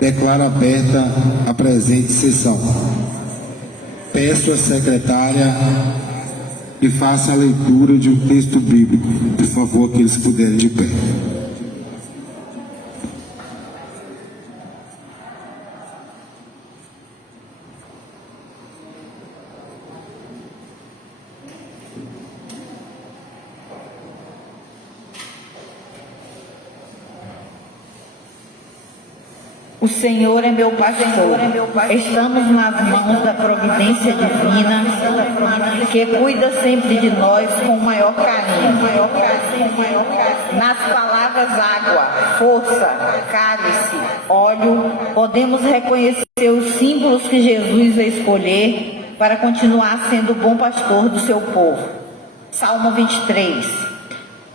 Declaro aberta a presente sessão. Peço à secretária que faça a leitura de um texto bíblico. Por favor, aqueles que puderem de pé. O Senhor é meu pastor, estamos nas mãos da providência divina, que cuida sempre de nós com o maior carinho. Nas palavras água, força, cálice, óleo, podemos reconhecer os símbolos que Jesus vai escolher para continuar sendo o bom pastor do seu povo. Salmo 23.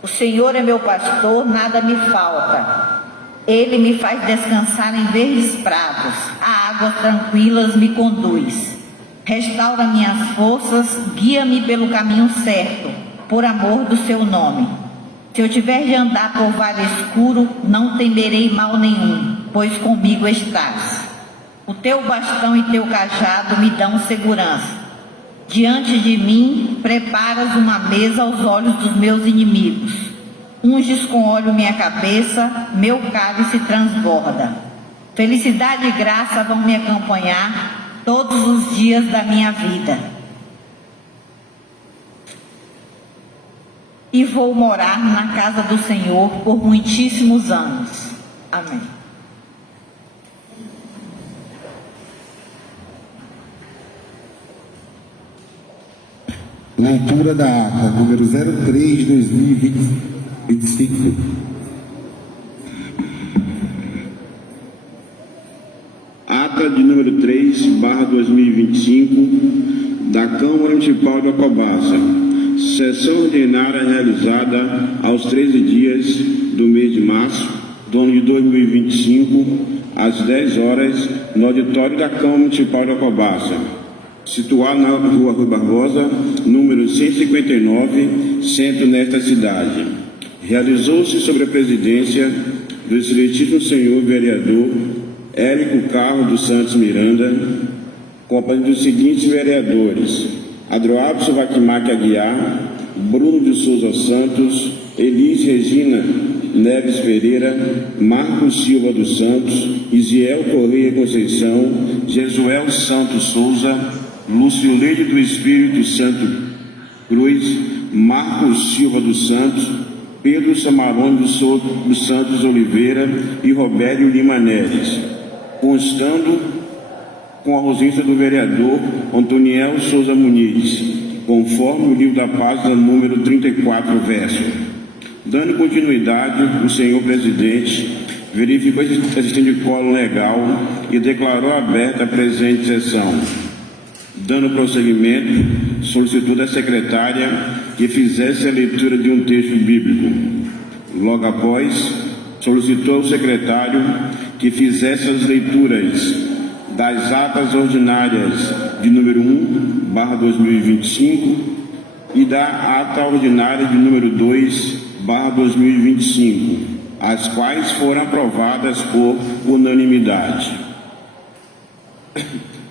O Senhor é meu pastor, nada me falta. Ele me faz descansar em verdes prados, a águas tranquilas me conduz. Restaura minhas forças, guia-me pelo caminho certo, por amor do seu nome. Se eu tiver de andar por vale escuro, não temerei mal nenhum, pois comigo estás. O teu bastão e teu cajado me dão segurança. Diante de mim, preparas uma mesa aos olhos dos meus inimigos. Unges com óleo minha cabeça, meu cálice transborda. Felicidade e graça vão me acompanhar todos os dias da minha vida. E vou morar na casa do Senhor por muitíssimos anos. Amém. Leitura da ata, número 03, 2025. Ata de número 3/2025 da Câmara Municipal de Alcobaça. Sessão ordinária realizada aos 13 dias do mês de março do ano de 2025, às 10 horas, no auditório da Câmara Municipal de Alcobaça, situado na Rua Rui Barbosa, número 159, centro nesta cidade. Realizou-se sobre a presidência do excelentíssimo senhor vereador Érico Carlos dos Santos Miranda, companhia dos seguintes vereadores: Adroaldo Vacmac Aguiar, Bruno de Souza Santos, Elis Regina Neves Pereira, Marcos Silva dos Santos, Isiel Correia Conceição, Jesuel Santos Souza, Lucileide do Espírito Santo Cruz, Marcos Silva dos Santos, Pedro Samarone dos Santos Oliveira e Robério Lima Neres, constando com a ausência do vereador Antoniel Souza Muniz, conforme o livro da página número 34, verso. Dando continuidade, o senhor presidente verificou a existência de quórum legal e declarou aberta a presente sessão. Dando prosseguimento, solicitou da secretária que fizesse a leitura de um texto bíblico. Logo após, solicitou ao secretário que fizesse as leituras das atas ordinárias de número 1/2025 e da ata ordinária de número 2/2025, as quais foram aprovadas por unanimidade.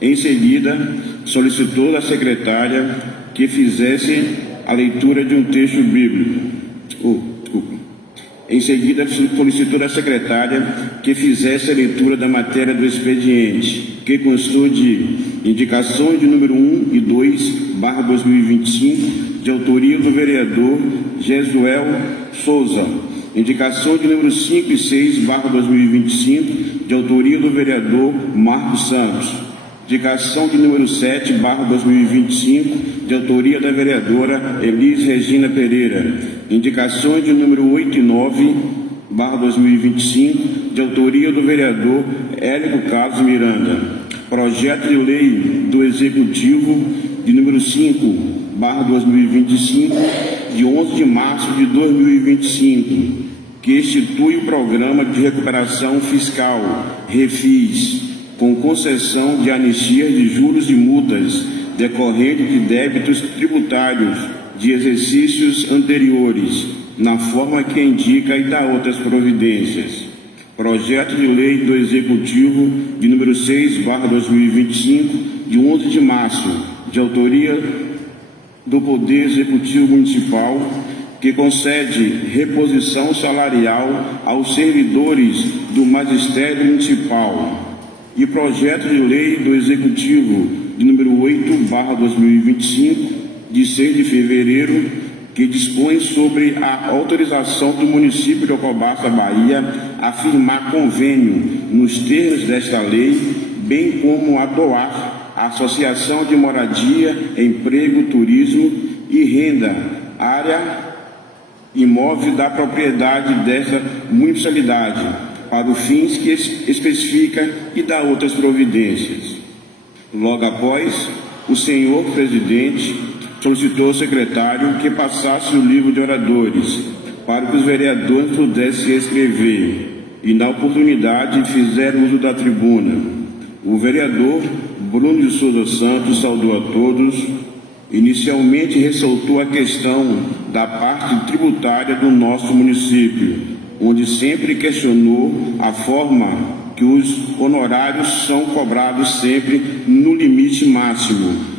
Em seguida, solicitou da secretária que fizesse a leitura de um texto bíblico. Em seguida, solicitou da secretária que fizesse a leitura da matéria do expediente, que constou de indicações de número 1 e 2/2025, de autoria do vereador Jesuel Souza, indicação de número 5 e 6/2025, de autoria do vereador Marcos Santos, indicação de número 7/2025, de autoria da vereadora Elis Regina Pereira, indicações de número 8 e 9/2025, de autoria do vereador Érico Carlos Miranda, projeto de lei do Executivo de número 5/2025, de 11 de março de 2025, que institui o Programa de Recuperação Fiscal, REFIS, com concessão de anistia de juros e multas decorrentes de débitos tributários de exercícios anteriores, na forma que indica, e dá outras providências. Projeto de Lei do Executivo de número 6/2025, de 11 de março, de autoria do Poder Executivo Municipal, que concede reposição salarial aos servidores do Magistério Municipal, e Projeto de Lei do Executivo de número 8/2025, de 6 de fevereiro, que dispõe sobre a autorização do município de Alcobaça, Bahia, a firmar convênio nos termos desta lei, bem como a doar à Associação de Moradia, Emprego, Turismo e Renda, área imóvel da propriedade desta municipalidade, para os fins que especifica e dá outras providências. Logo após, o senhor presidente solicitou ao secretário que passasse o livro de oradores para que os vereadores pudessem se inscrever e, na oportunidade, fizeram uso da tribuna. O vereador Bruno de Souza Santos saudou a todos. Inicialmente ressaltou a questão da parte tributária do nosso município, onde sempre questionou a forma que os honorários são cobrados sempre no limite máximo.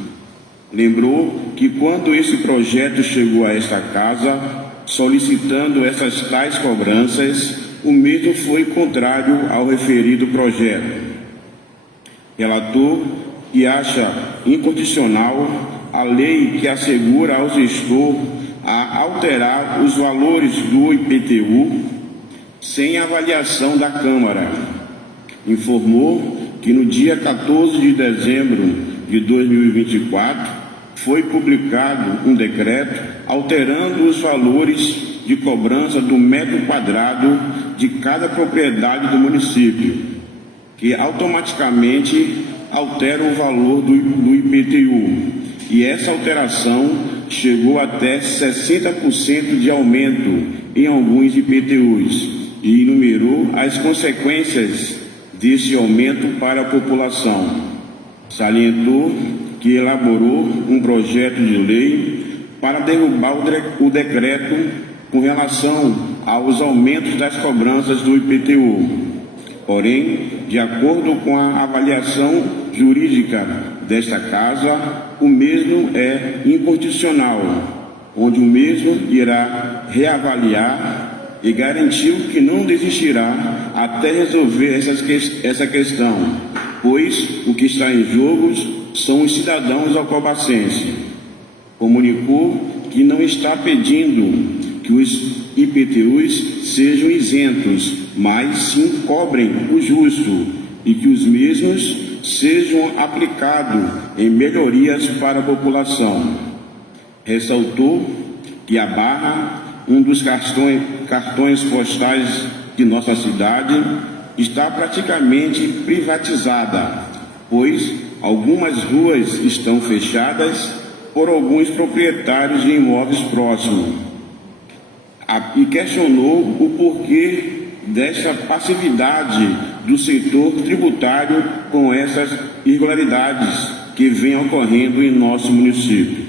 Lembrou que quando esse projeto chegou a esta casa, solicitando essas tais cobranças, o mesmo foi contrário ao referido projeto. Relatou que acha incondicional a lei que assegura ao gestor a alterar os valores do IPTU sem avaliação da Câmara. Informou que no dia 14 de dezembro de 2024 foi publicado um decreto alterando os valores de cobrança do metro quadrado de cada propriedade do município, que automaticamente altera o valor do IPTU. E essa alteração chegou até 60% de aumento em alguns IPTUs e enumerou as consequências desse aumento para a população. Salientou que elaborou um projeto de lei para derrubar o decreto com relação aos aumentos das cobranças do IPTU. Porém, de acordo com a avaliação jurídica desta casa, o mesmo é inconstitucional, onde o mesmo irá reavaliar e garantiu que não desistirá até resolver essa questão, pois o que está em jogo são os cidadãos alcobacenses. Comunicou que não está pedindo que os IPTUs sejam isentos, mas sim cobrem o justo e que os mesmos sejam aplicados em melhorias para a população. Ressaltou que a Barra, um dos cartões postais de nossa cidade, está praticamente privatizada, pois algumas ruas estão fechadas por alguns proprietários de imóveis próximos. E questionou o porquê desta passividade do setor tributário com essas irregularidades que vêm ocorrendo em nosso município.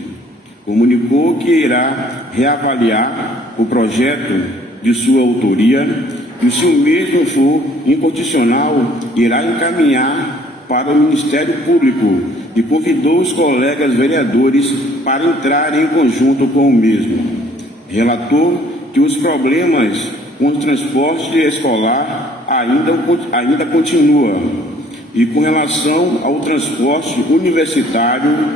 Comunicou que irá reavaliar o projeto de sua autoria e, se o mesmo for inconstitucional, irá encaminhar para o Ministério Público e convidou os colegas vereadores para entrarem em conjunto com o mesmo. Relatou que os problemas com o transporte escolar ainda continuam e, com relação ao transporte universitário,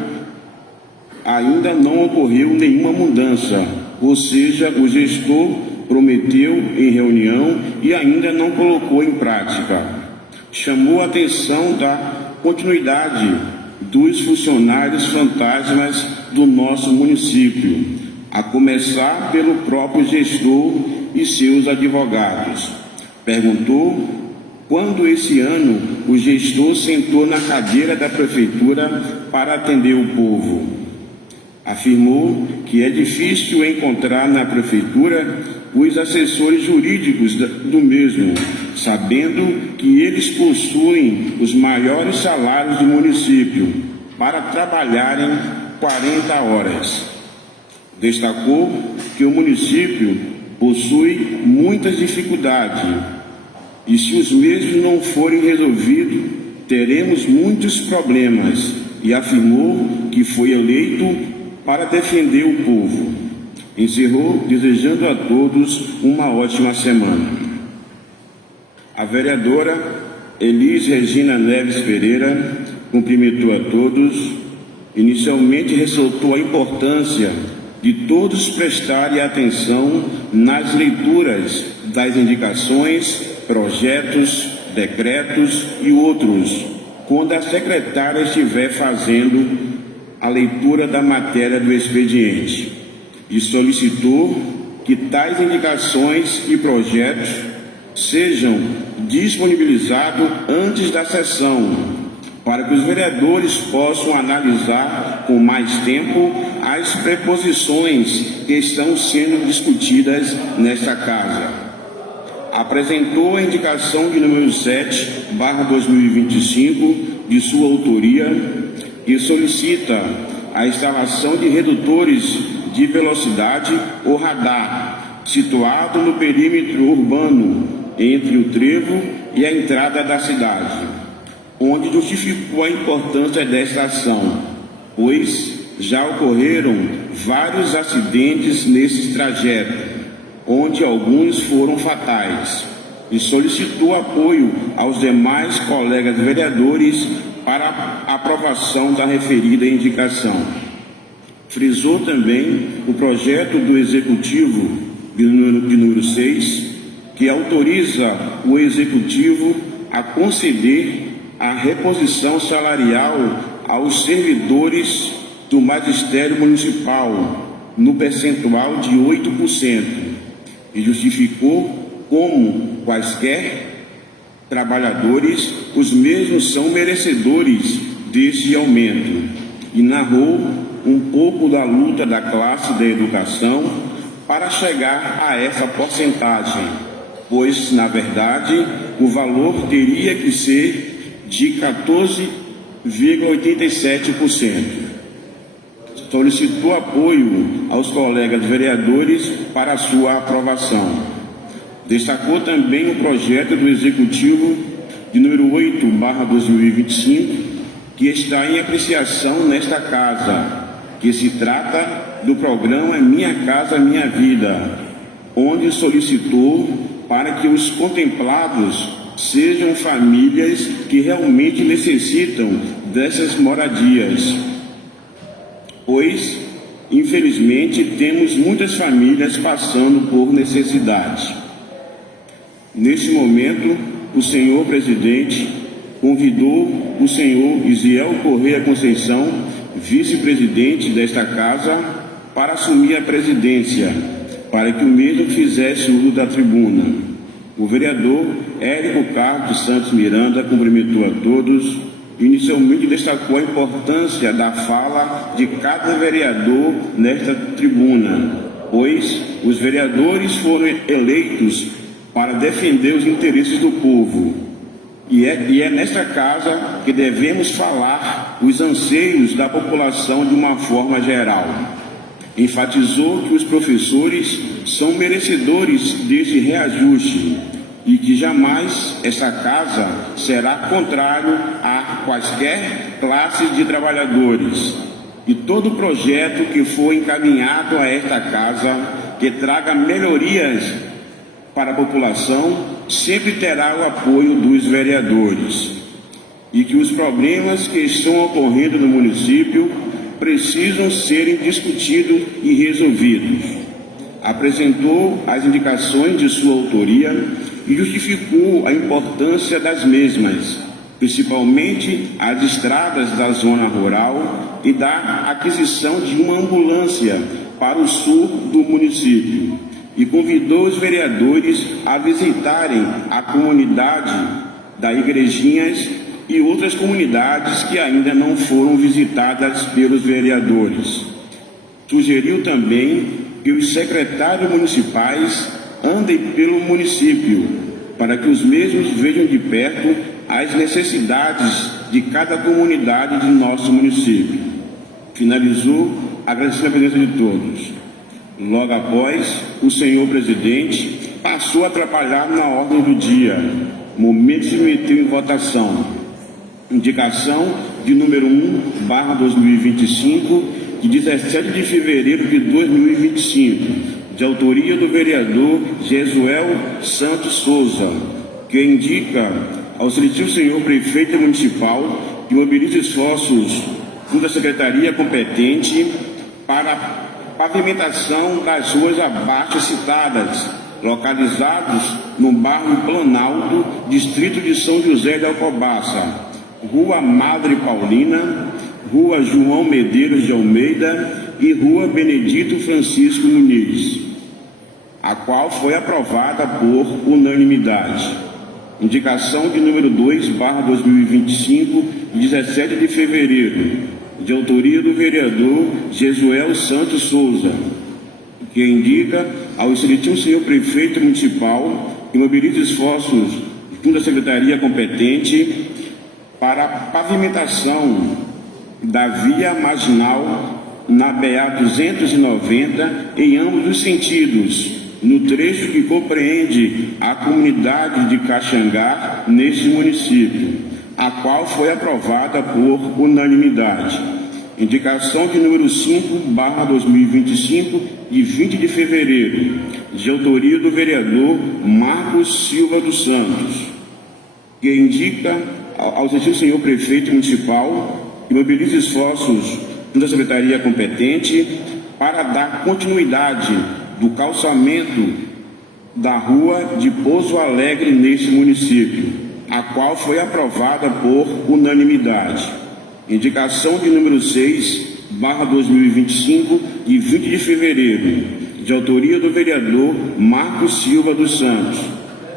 ainda não ocorreu nenhuma mudança, ou seja, o gestor prometeu em reunião e ainda não colocou em prática. Chamou a atenção da continuidade dos funcionários fantasmas do nosso município, a começar pelo próprio gestor e seus advogados. Perguntou quando esse ano o gestor sentou na cadeira da prefeitura para atender o povo. Afirmou que é difícil encontrar na prefeitura os assessores jurídicos do mesmo, sabendo que eles possuem os maiores salários do município para trabalharem 40 horas. Destacou que o município possui muitas dificuldades E se os mesmos não forem resolvidos, teremos muitos problemas, e afirmou que foi eleito para defender o povo. Encerrou desejando a todos uma ótima semana. A vereadora Elis Regina Neves Pereira cumprimentou a todos. Inicialmente ressaltou a importância de todos prestarem atenção nas leituras das indicações, projetos, decretos e outros, quando a secretária estiver fazendo a leitura da matéria do expediente, e solicitou que tais indicações e projetos sejam disponibilizados antes da sessão, para que os vereadores possam analisar com mais tempo as preposições que estão sendo discutidas nesta casa. Apresentou a indicação de número 7/2025, de sua autoria, que solicita a instalação de redutores de velocidade ou radar, situado no perímetro urbano, entre o trevo e a entrada da cidade, onde justificou a importância desta ação, pois já ocorreram vários acidentes nesse trajeto, onde alguns foram fatais, e solicitou apoio aos demais colegas vereadores para a aprovação da referida indicação. Frisou também o projeto do Executivo de número 6, que autoriza o Executivo a conceder a reposição salarial aos servidores do Magistério Municipal no percentual de 8%, e justificou como quaisquer trabalhadores, os mesmos são merecedores deste aumento, e narrou um pouco da luta da classe da educação para chegar a essa porcentagem, pois, na verdade, o valor teria que ser de 14,87%. Solicitou apoio aos colegas vereadores para a sua aprovação. Destacou também o projeto do Executivo de número 8/2025, que está em apreciação nesta casa, que se trata do programa Minha Casa Minha Vida, onde solicitou para que os contemplados sejam famílias que realmente necessitam dessas moradias, pois, infelizmente, temos muitas famílias passando por necessidade. Neste momento, o senhor presidente convidou o senhor Isiel Correia Conceição, vice-presidente desta casa, para assumir a presidência, para que o mesmo fizesse uso da tribuna. O vereador Érico Carlos Santos Miranda cumprimentou a todos. Inicialmente destacou a importância da fala de cada vereador nesta tribuna, pois os vereadores foram eleitos para defender os interesses do povo. E é nesta casa que devemos falar os anseios da população de uma forma geral. Enfatizou que os professores são merecedores deste reajuste e que jamais esta casa será contrário a quaisquer classes de trabalhadores. E todo projeto que for encaminhado a esta casa, que traga melhorias para a população, sempre terá o apoio dos vereadores. E que os problemas que estão ocorrendo no município precisam serem discutidos e resolvidos. Apresentou as indicações de sua autoria e justificou a importância das mesmas, principalmente as estradas da zona rural e da aquisição de uma ambulância para o sul do município, e convidou os vereadores a visitarem a comunidade da Igrejinhas e outras comunidades que ainda não foram visitadas pelos vereadores. Sugeriu também que os secretários municipais andem pelo município, para que os mesmos vejam de perto as necessidades de cada comunidade de nosso município. Finalizou agradecendo a presença de todos. Logo após, o senhor presidente passou a trabalhar na ordem do dia, momento se meteu em votação. Indicação de número 1/2025, de 17 de fevereiro de 2025, de autoria do vereador Jesuel Santos Souza, que indica ao excelentíssimo senhor prefeito municipal que mobilize esforços junto à secretaria competente para a pavimentação das ruas abaixo citadas, localizados no bairro Planalto, distrito de São José de Alcobaça, Rua Madre Paulina, Rua João Medeiros de Almeida e Rua Benedito Francisco Muniz, a qual foi aprovada por unanimidade. Indicação de número 2/2025, de 17 de fevereiro, de autoria do vereador Jesuel Santos Souza, que indica ao excelentíssimo senhor prefeito municipal que mobilize esforços junto à secretaria competente para a pavimentação da via marginal na BA 290 em ambos os sentidos, no trecho que compreende a comunidade de Caxangá, neste município, a qual foi aprovada por unanimidade. Indicação de número 5/2025, de 20 de fevereiro, de autoria do vereador Marcos Silva dos Santos, que indica ao senhor prefeito municipal que mobilize esforços junto à secretaria competente para dar continuidade do calçamento da rua de Pouso Alegre neste município, a qual foi aprovada por unanimidade. Indicação de número 6/2025, de 20 de fevereiro, de autoria do vereador Marcos Silva dos Santos,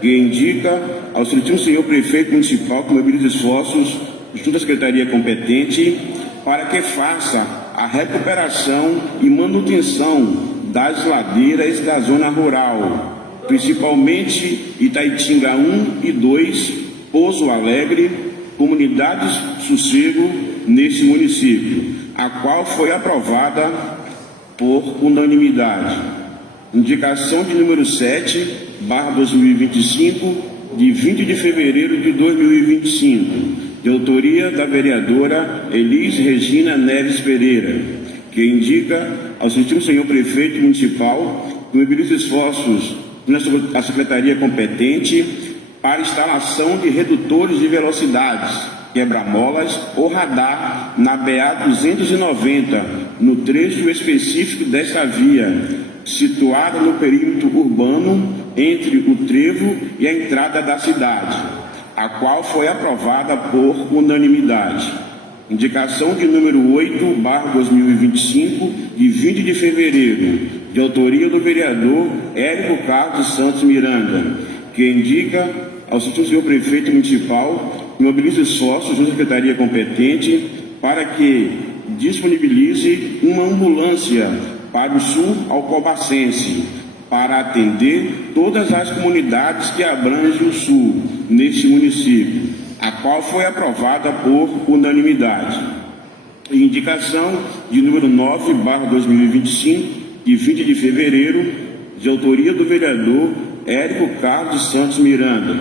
que indica ao senhor prefeito municipal que mobilize esforços junto à secretaria competente para que faça a recuperação e manutenção das ladeiras da zona rural, principalmente Itaitinga 1 e 2, Pouso Alegre, comunidades Sossego, neste município, a qual foi aprovada por unanimidade. Indicação de número 7/2025, de 20 de fevereiro de 2025, de autoria da vereadora Elis Regina Neves Pereira, que indica ao senhor prefeito municipal que mobilize esforços na secretaria competente para instalação de redutores de velocidades, quebra-molas ou radar na BA 290, no trecho específico desta via, situada no perímetro urbano entre o trevo e a entrada da cidade, a qual foi aprovada por unanimidade. Indicação de número 8/2025, de 20 de fevereiro, de autoria do vereador Érico Carlos Santos Miranda, que indica ao senhor prefeito municipal que mobilize esforços junto à secretaria competente para que disponibilize uma ambulância para o sul alcobacense, para atender todas as comunidades que abrangem o sul neste município, a qual foi aprovada por unanimidade. Indicação de número 9/2025, de 20 de fevereiro, de autoria do vereador Érico Carlos Santos Miranda,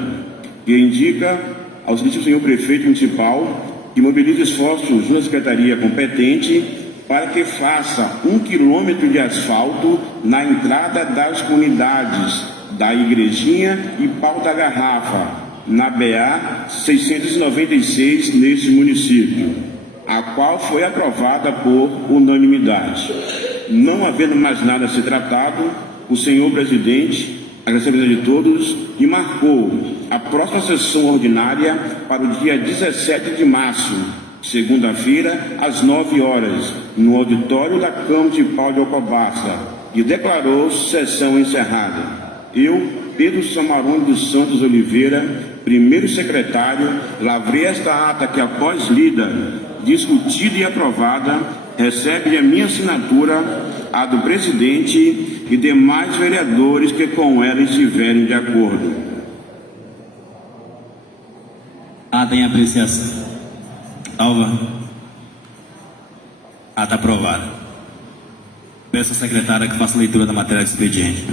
que indica ao senhor prefeito municipal que mobilize esforços junto à secretaria competente para que faça 1 quilômetro de asfalto na entrada das comunidades da Igrejinha e Pau da Garrafa, na BA 696, neste município, a qual foi aprovada por unanimidade. Não havendo mais nada a ser tratado, o senhor presidente agradeceu a presença de todos e marcou a próxima sessão ordinária para o dia 17 de março, segunda-feira, às 9 horas, no auditório da Câmara de Pau de Alcobaça, e declarou sessão encerrada. Eu, Pedro Samarone dos Santos Oliveira, primeiro secretário, lavrei esta ata que, após lida, discutida e aprovada, recebe a minha assinatura, a do presidente e demais vereadores que com ela estiverem de acordo. Ata em apreciação. Alva. Ata aprovada. Peço à secretária que faça a leitura da matéria do expediente.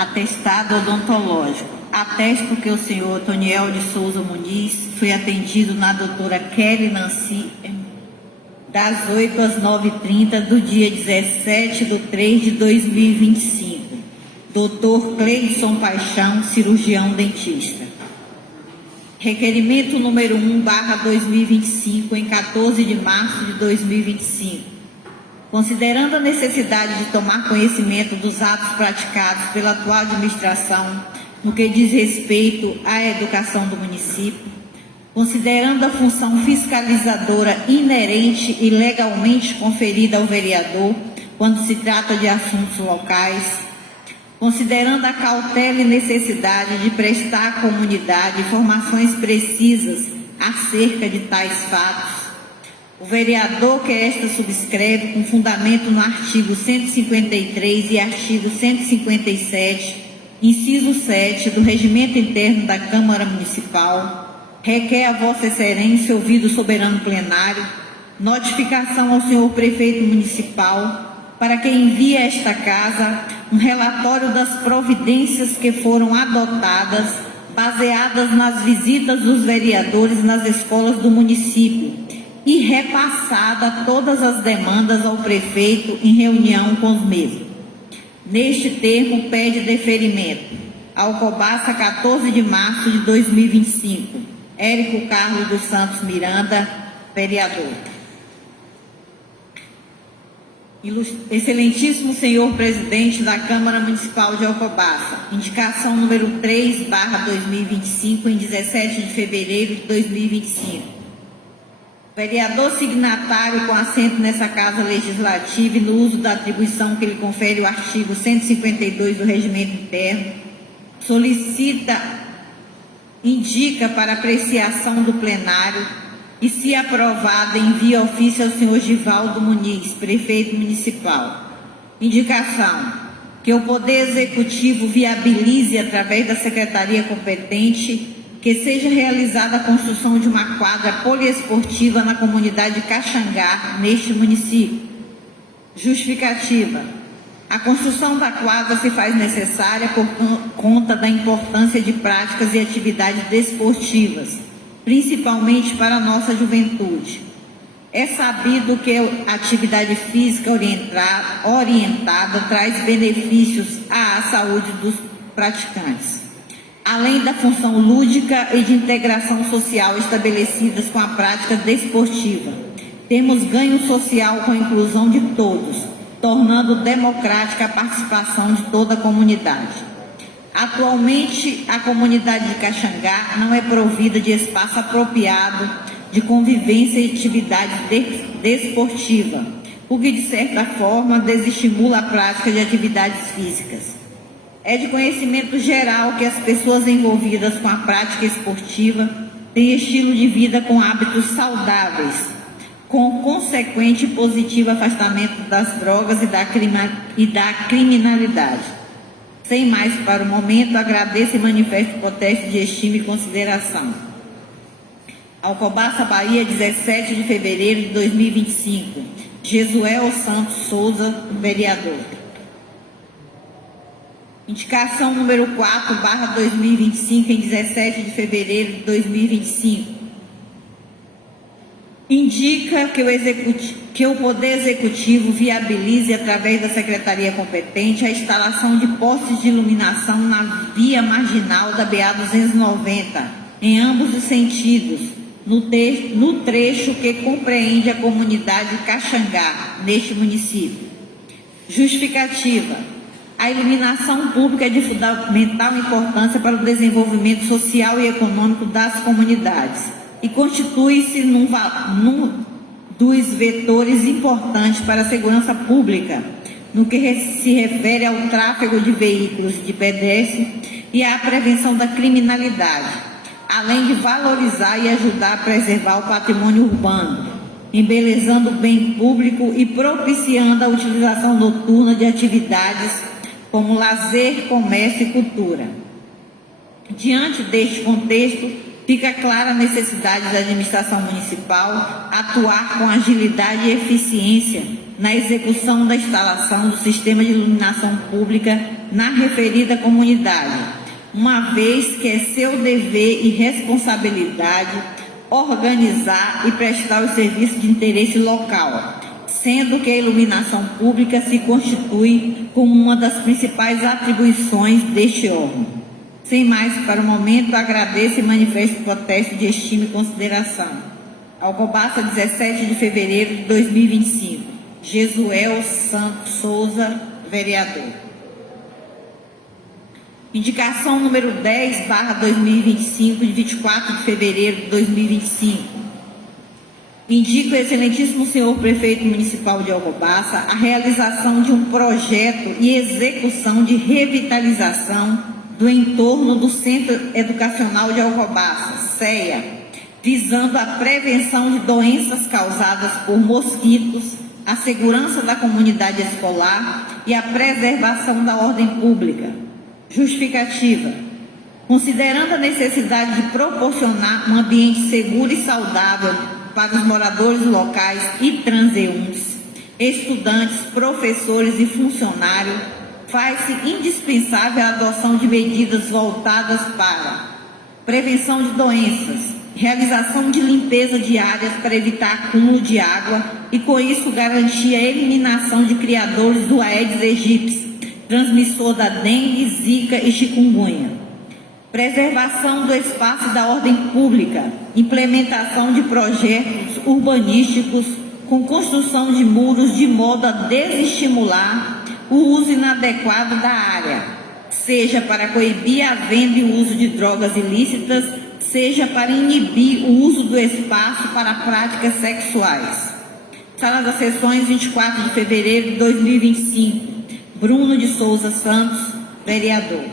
Atestado odontológico. Atesto que o senhor Toniel de Souza Muniz foi atendido na doutora Kelly Nancy, das 8 às 9h30 do dia 17/3/2025. Doutor Cleidson Paixão, cirurgião dentista. Requerimento número 1/2025, em 14 de março de 2025. Considerando a necessidade de tomar conhecimento dos atos praticados pela atual administração no que diz respeito à educação do município, considerando a função fiscalizadora inerente e legalmente conferida ao vereador quando se trata de assuntos locais, considerando a cautela e necessidade de prestar à comunidade informações precisas acerca de tais fatos, o vereador que esta subscreve com fundamento no artigo 153 e artigo 157, inciso 7 do Regimento Interno da Câmara Municipal, requer a Vossa Excelência, ouvido o soberano plenário, notificação ao senhor prefeito municipal para que envie a esta casa um relatório das providências que foram adotadas, baseadas nas visitas dos vereadores nas escolas do município e repassada todas as demandas ao prefeito em reunião com os mesmos. Neste termo, pede deferimento. Alcobaça, 14 de março de 2025. Érico Carlos dos Santos Miranda, vereador. Excelentíssimo senhor presidente da Câmara Municipal de Alcobaça, indicação número 3/2025, em 17 de fevereiro de 2025. Vereador signatário com assento nessa Casa Legislativa e no uso da atribuição que lhe confere o artigo 152 do Regimento Interno, indica para apreciação do plenário e, se aprovada, envia ofício ao senhor Givaldo Muniz, prefeito municipal. Indicação: que o Poder Executivo viabilize, através da secretaria competente, que seja realizada a construção de uma quadra poliesportiva na comunidade de Caxangá, neste município. Justificativa: a construção da quadra se faz necessária por conta da importância de práticas e atividades desportivas, principalmente para a nossa juventude. É sabido que a atividade física orientada traz benefícios à saúde dos praticantes, além da função lúdica e de integração social estabelecidas com a prática desportiva. Temos ganho social com a inclusão de todos, tornando democrática a participação de toda a comunidade. Atualmente, a comunidade de Caxangá não é provida de espaço apropriado de convivência e atividade desportiva, o que, de certa forma, desestimula a prática de atividades físicas. É de conhecimento geral que as pessoas envolvidas com a prática esportiva têm estilo de vida com hábitos saudáveis, com consequente e positivo afastamento das drogas e da criminalidade. Sem mais para o momento, agradeço e manifesto o protesto de estima e consideração. Alcobaça, Bahia, 17 de fevereiro de 2025. Jesuel Santos Souza, vereador. Indicação número 4/2025, em 17 de fevereiro de 2025. Indica que o Poder Executivo viabilize, através da Secretaria competente, a instalação de postes de iluminação na via marginal da BA 290, em ambos os sentidos, no trecho que compreende a comunidade de Caxangá, neste município. Justificativa: a iluminação pública é de fundamental importância para o desenvolvimento social e econômico das comunidades e constitui-se num dos vetores importantes para a segurança pública, no que se refere ao tráfego de veículos de pedestres e à prevenção da criminalidade, além de valorizar e ajudar a preservar o patrimônio urbano, embelezando o bem público e propiciando a utilização noturna de atividades como lazer, comércio e cultura. Diante deste contexto, fica clara a necessidade da administração municipal atuar com agilidade e eficiência na execução da instalação do sistema de iluminação pública na referida comunidade, uma vez que é seu dever e responsabilidade organizar e prestar os serviços de interesse local, sendo que a iluminação pública se constitui como uma das principais atribuições deste órgão. Sem mais para o momento, agradeço e manifesto o protesto de estima e consideração. Alcobaça, 17 de fevereiro de 2025. Jesuel Santos Souza, vereador. Indicação número 10/2025, de 24 de fevereiro de 2025. Indico ao excelentíssimo senhor prefeito municipal de Alcobaça a realização de um projeto e execução de revitalização do entorno do Centro Educacional de Alcobaça, CEA, visando a prevenção de doenças causadas por mosquitos, a segurança da comunidade escolar e a preservação da ordem pública. Justificativa. Considerando a necessidade de proporcionar um ambiente seguro e saudável para os moradores locais e transeuntes, estudantes, professores e funcionários, faz-se indispensável a adoção de medidas voltadas para prevenção de doenças, realização de limpeza de áreas para evitar acúmulo de água e, com isso, garantir a eliminação de criadores do Aedes aegypti, transmissor da dengue, zika e chikungunya. Preservação do espaço e da ordem pública, implementação de projetos urbanísticos com construção de muros de modo a desestimular o uso inadequado da área, seja para coibir a venda e o uso de drogas ilícitas, seja para inibir o uso do espaço para práticas sexuais. Sala das Sessões, 24 de fevereiro de 2025. Bruno de Souza Santos, vereador.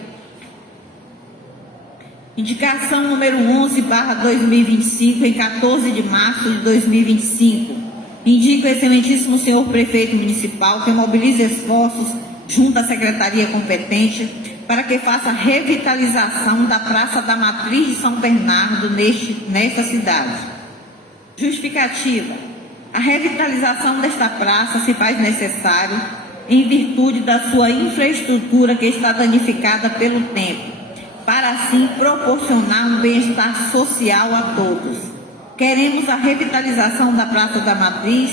Indicação número 11/2025, em 14 de março de 2025. Indico ao excelentíssimo senhor prefeito municipal que mobilize esforços junto à secretaria competente para que faça a revitalização da Praça da Matriz de São Bernardo nesta cidade. Justificativa. A revitalização desta praça se faz necessário em virtude da sua infraestrutura que está danificada pelo tempo, para assim proporcionar um bem-estar social a todos. Queremos a revitalização da Praça da Matriz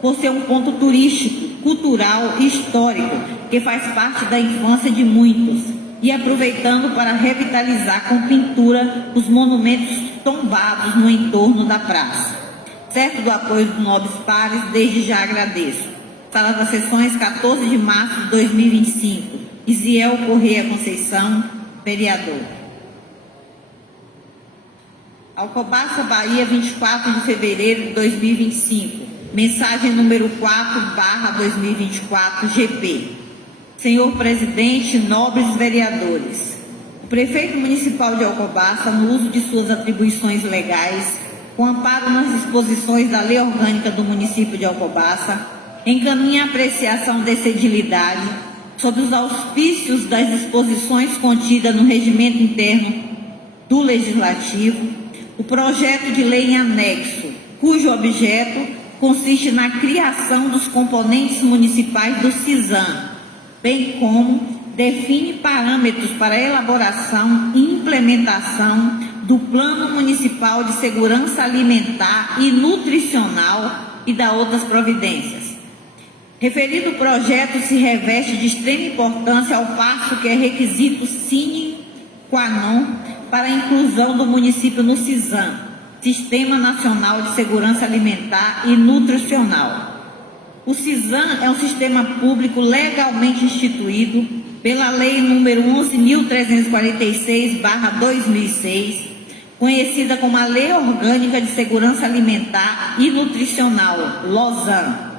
por ser um ponto turístico, cultural e histórico que faz parte da infância de muitos, e aproveitando para revitalizar com pintura os monumentos tombados no entorno da praça. Certo do apoio dos nobres pares, desde já agradeço. Sala das Sessões, 14 de março de 2025. Isiel Correia Conceição, vereador. Alcobaça, Bahia, 24 de fevereiro de 2025. Mensagem número 4/2024, GP. Senhor presidente, nobres vereadores, o prefeito municipal de Alcobaça, no uso de suas atribuições legais, com amparo nas disposições da Lei Orgânica do município de Alcobaça, encaminha a apreciação dessa edilidade sob os auspícios das disposições contidas no regimento interno do Legislativo, o projeto de lei em anexo, cujo objeto consiste na criação dos componentes municipais do CISAM, bem como define parâmetros para a elaboração e implementação do Plano Municipal de Segurança Alimentar e Nutricional e da outras providências. Referido projeto se reveste de extrema importância ao passo que é requisito sine qua non para a inclusão do município no CISAM, Sistema Nacional de Segurança Alimentar e Nutricional. O CISAM é um sistema público legalmente instituído pela Lei nº 11.346/2006, conhecida como a Lei Orgânica de Segurança Alimentar e Nutricional, LOSAN.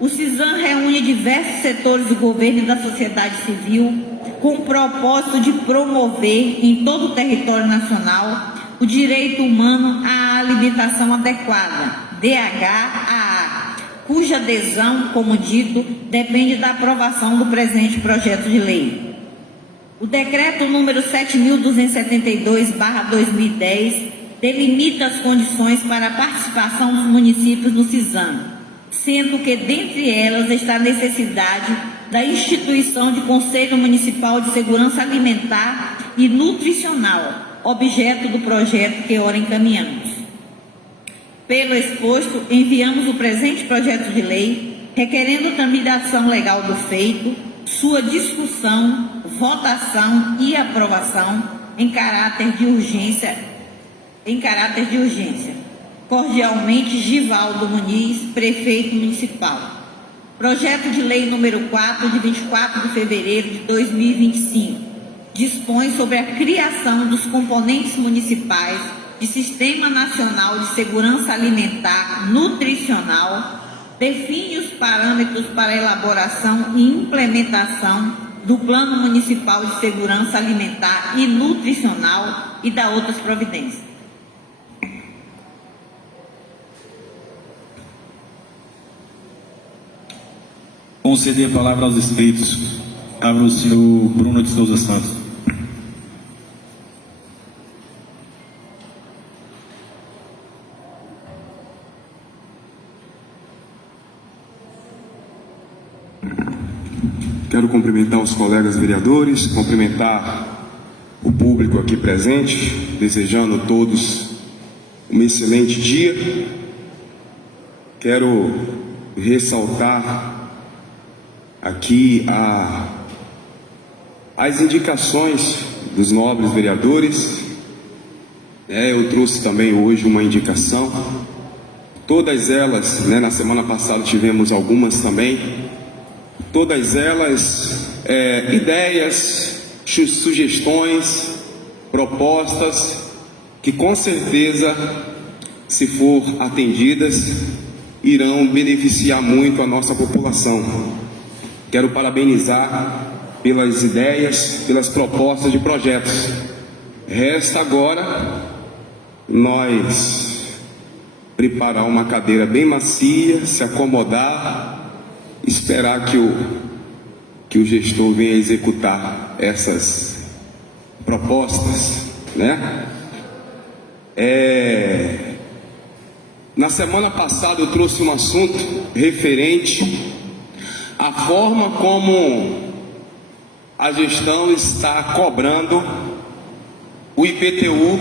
O CISAM reúne diversos setores do governo e da sociedade civil com o propósito de promover em todo o território nacional o direito humano à alimentação adequada, DHAA, cuja adesão, como dito, depende da aprovação do presente projeto de lei. O decreto número 7.272/2010 delimita as condições para a participação dos municípios no CISAM, sendo que dentre elas está a necessidade da instituição de Conselho Municipal de Segurança Alimentar e Nutricional, objeto do projeto que ora encaminhamos. Pelo exposto, enviamos o presente projeto de lei, requerendo tramitação legal do feito, sua discussão, votação e aprovação em caráter de urgência. Cordialmente, Givaldo Muniz, Prefeito Municipal. Projeto de Lei número 4, de 24 de fevereiro de 2025, dispõe sobre a criação dos componentes municipais de Sistema Nacional de Segurança Alimentar Nutricional, define os parâmetros para elaboração e implementação do Plano Municipal de Segurança Alimentar e Nutricional e da outras providências. Conceder a palavra aos inscritos. Abro o senhor Bruno de Souza Santos. Quero cumprimentar os colegas vereadores, cumprimentar o público aqui presente, desejando a todos um excelente dia. Quero ressaltar aqui as indicações dos nobres vereadores. Eu trouxe também hoje uma indicação. Todas elas, na semana passada tivemos algumas também. Todas elas ideias, sugestões, propostas que com certeza, se for atendidas, irão beneficiar muito a nossa população. Quero parabenizar pelas ideias, pelas propostas de projetos. Resta agora nós preparar uma cadeira bem macia, se acomodar, esperar que o gestor venha executar essas propostas, Na semana passada eu trouxe um assunto referente à forma como a gestão está cobrando o IPTU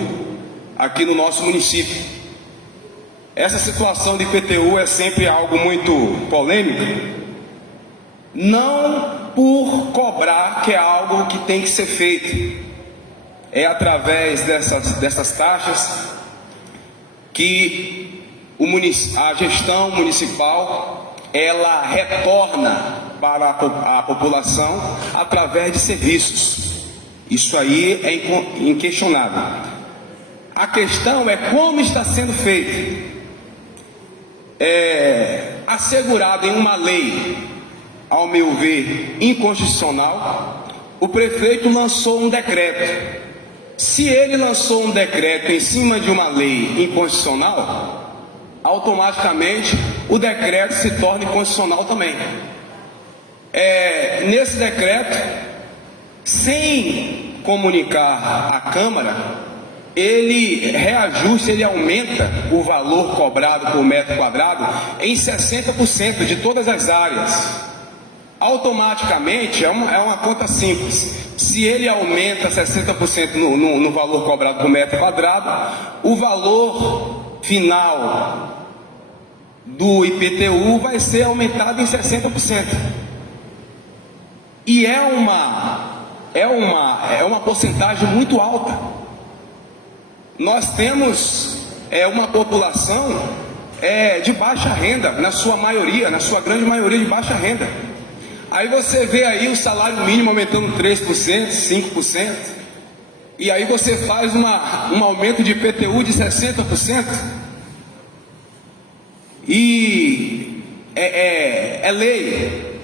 aqui no nosso município. Essa situação de IPTU é sempre algo muito polêmico, não por cobrar, que é algo que tem que ser feito, é através dessas taxas que a gestão municipal ela retorna para a população através de serviços. Isso aí é inquestionável. A questão é como está sendo feito. Assegurado em uma lei, ao meu ver, inconstitucional, o prefeito lançou um decreto. Se ele lançou um decreto em cima de uma lei inconstitucional, automaticamente o decreto se torna inconstitucional também. Nesse decreto, sem comunicar à Câmara, ele reajusta, ele aumenta o valor cobrado por metro quadrado em 60% de todas as áreas. Automaticamente, é uma conta simples. Se ele aumenta 60% no valor cobrado por metro quadrado, o valor final do IPTU vai ser aumentado em 60%. E é uma porcentagem muito alta. Nós temos uma população de baixa renda, na sua grande maioria de baixa renda. Aí você vê aí o salário mínimo aumentando 3%, 5%, e aí você faz um aumento de IPTU de 60%, e é lei,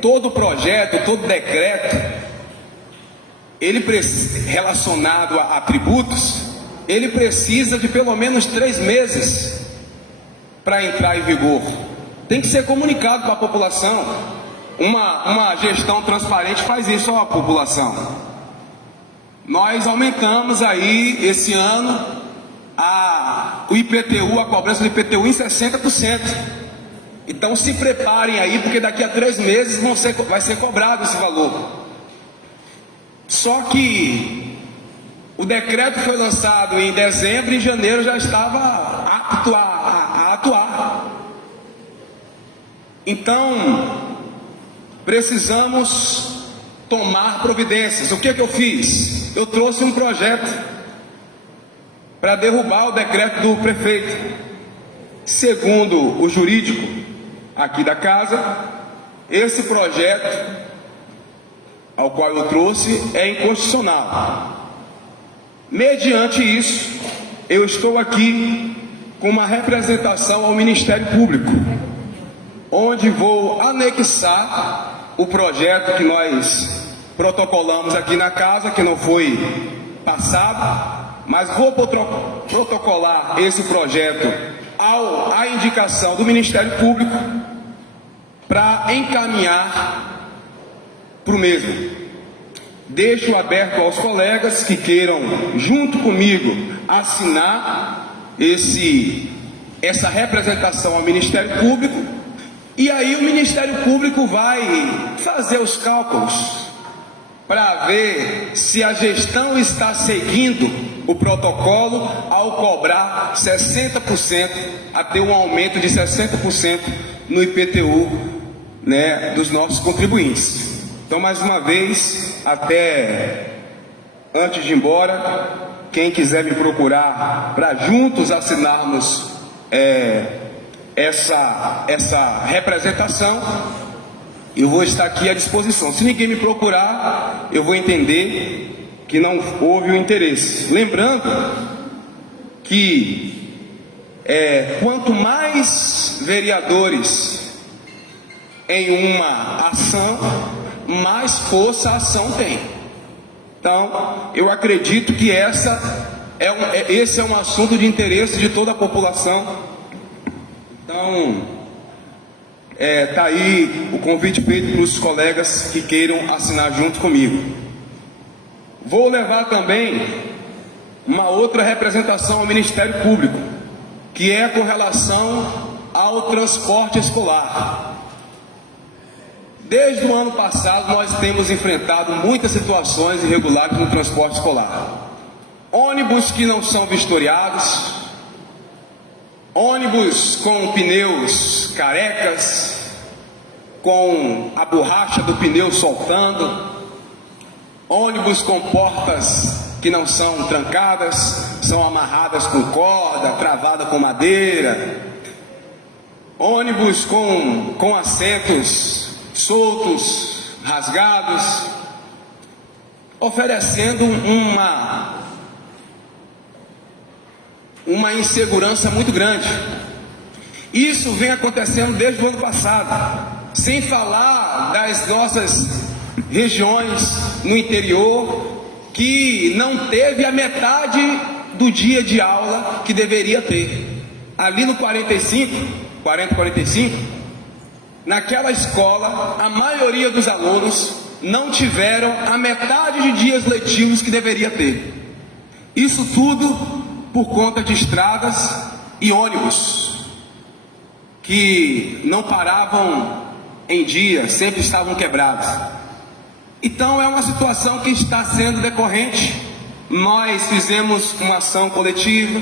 todo projeto, todo decreto, ele relacionado a tributos, ele precisa de pelo menos 3 meses para entrar em vigor. Tem que ser comunicado para a população. Uma gestão transparente faz isso à população. Nós aumentamos aí esse ano o IPTU, a cobrança do IPTU em 60%. Então se preparem aí, porque daqui a 3 meses vai ser cobrado esse valor. Só que o decreto foi lançado em dezembro e em janeiro já estava apto a atuar. Então, precisamos tomar providências. O que eu fiz? Eu trouxe um projeto para derrubar o decreto do prefeito. Segundo o jurídico aqui da casa, esse projeto ao qual eu trouxe é inconstitucional. Mediante isso, eu estou aqui com uma representação ao Ministério Público, onde vou anexar o projeto que nós protocolamos aqui na casa, que não foi passado, mas vou protocolar esse projeto à indicação do Ministério Público para encaminhar para o mesmo. Deixo aberto aos colegas que queiram, junto comigo, assinar essa representação ao Ministério Público, e aí o Ministério Público vai fazer os cálculos para ver se a gestão está seguindo o protocolo ao cobrar 60%, a ter um aumento de 60% no IPTU, né, dos nossos contribuintes. Então, mais uma vez, antes de ir embora, quem quiser me procurar para juntos assinarmos essa representação, eu vou estar aqui à disposição. Se ninguém me procurar, eu vou entender que não houve o interesse. Lembrando que quanto mais vereadores em uma ação, mais força a ação tem. Então, eu acredito que esse é um assunto de interesse de toda a população. Então, tá aí o convite feito para os colegas que queiram assinar junto comigo. Vou levar também uma outra representação ao Ministério Público, que é com relação ao transporte escolar. Desde o ano passado, nós temos enfrentado muitas situações irregulares no transporte escolar. Ônibus que não são vistoriados, ônibus com pneus carecas, com a borracha do pneu soltando, ônibus com portas que não são trancadas, são amarradas com corda, travada com madeira, ônibus com assentos soltos, rasgados, oferecendo uma insegurança muito grande. Isso vem acontecendo desde o ano passado, sem falar das nossas regiões no interior, que não teve a metade do dia de aula que deveria ter. Ali no 40-45, naquela escola, a maioria dos alunos não tiveram a metade de dias letivos que deveria ter. Isso tudo por conta de estradas e ônibus que não paravam em dia, sempre estavam quebrados. Então é uma situação que está sendo decorrente. Nós fizemos uma ação coletiva,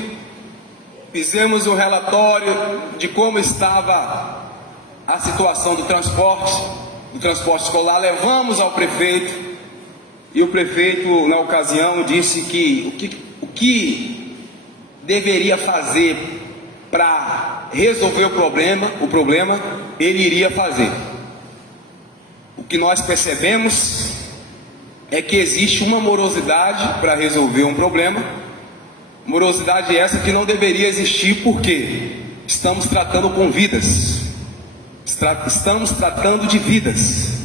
fizemos um relatório de como estava a situação do transporte escolar, levamos ao prefeito, e o prefeito, na ocasião, disse que o que deveria fazer para resolver o problema, ele iria fazer. O que nós percebemos é que existe uma morosidade para resolver um problema, morosidade essa que não deveria existir, porque estamos tratando com vidas. Estamos tratando de vidas,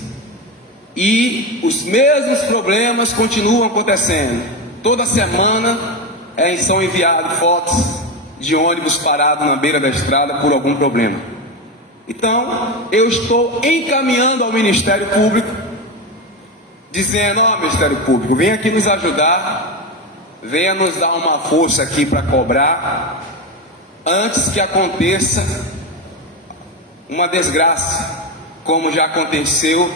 e os mesmos problemas continuam acontecendo. Toda semana são enviadas fotos de ônibus parado na beira da estrada por algum problema. Então, eu estou encaminhando ao Ministério Público, dizendo: Ministério Público, vem aqui nos ajudar, venha nos dar uma força aqui para cobrar, antes que aconteça uma desgraça, como já aconteceu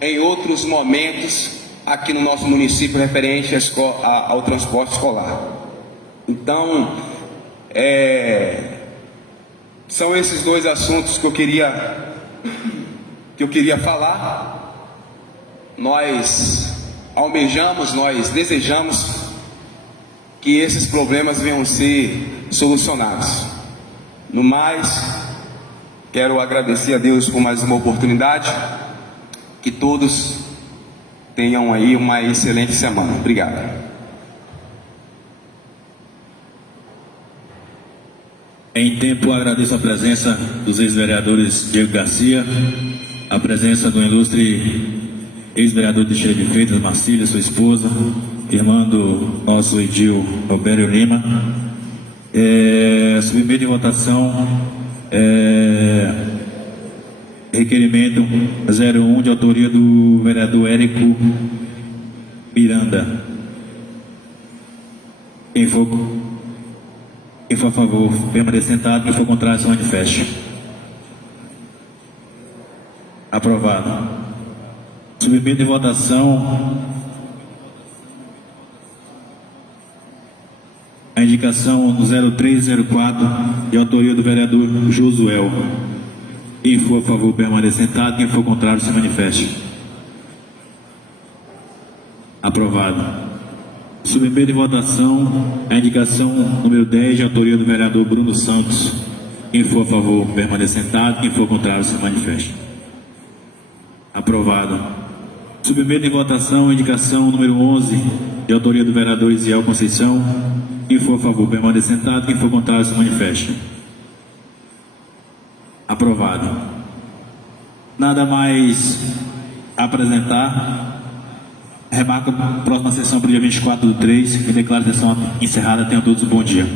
em outros momentos aqui no nosso município referente ao transporte escolar. Então, são esses dois assuntos que eu queria falar. Nós almejamos, nós desejamos que esses problemas venham ser solucionados. No mais, quero agradecer a Deus por mais uma oportunidade. Que todos tenham aí uma excelente semana. Obrigado. Em tempo, agradeço a presença dos ex-vereadores Diego Garcia, a presença do ilustre ex-vereador de Teixeira de Freitas, Marcília, sua esposa, irmã do nosso Edil Robério Lima. Submeto em votação requerimento 01 de autoria do vereador Érico Miranda. Quem for a favor, permaneça sentado. Quem for contrário, se manifeste. Aprovado. Submeto em votação a indicação 0304 de autoria do vereador Josuel. Quem for a favor, permaneça sentado. Quem for contrário, se manifeste. Aprovado. Submeto em votação a indicação número 10 de autoria do vereador Bruno Santos. Quem for a favor, permaneça sentado. Quem for contrário, se manifeste. Aprovado. Submeto em votação a indicação número 11 de autoria do vereador Isiel Conceição. Quem for a favor, permaneça sentado. Quem for contrário, se manifeste. Aprovado. Nada mais a apresentar. Remarco a próxima sessão para o dia 24/3 e declaro a sessão encerrada. Tenham todos um bom dia.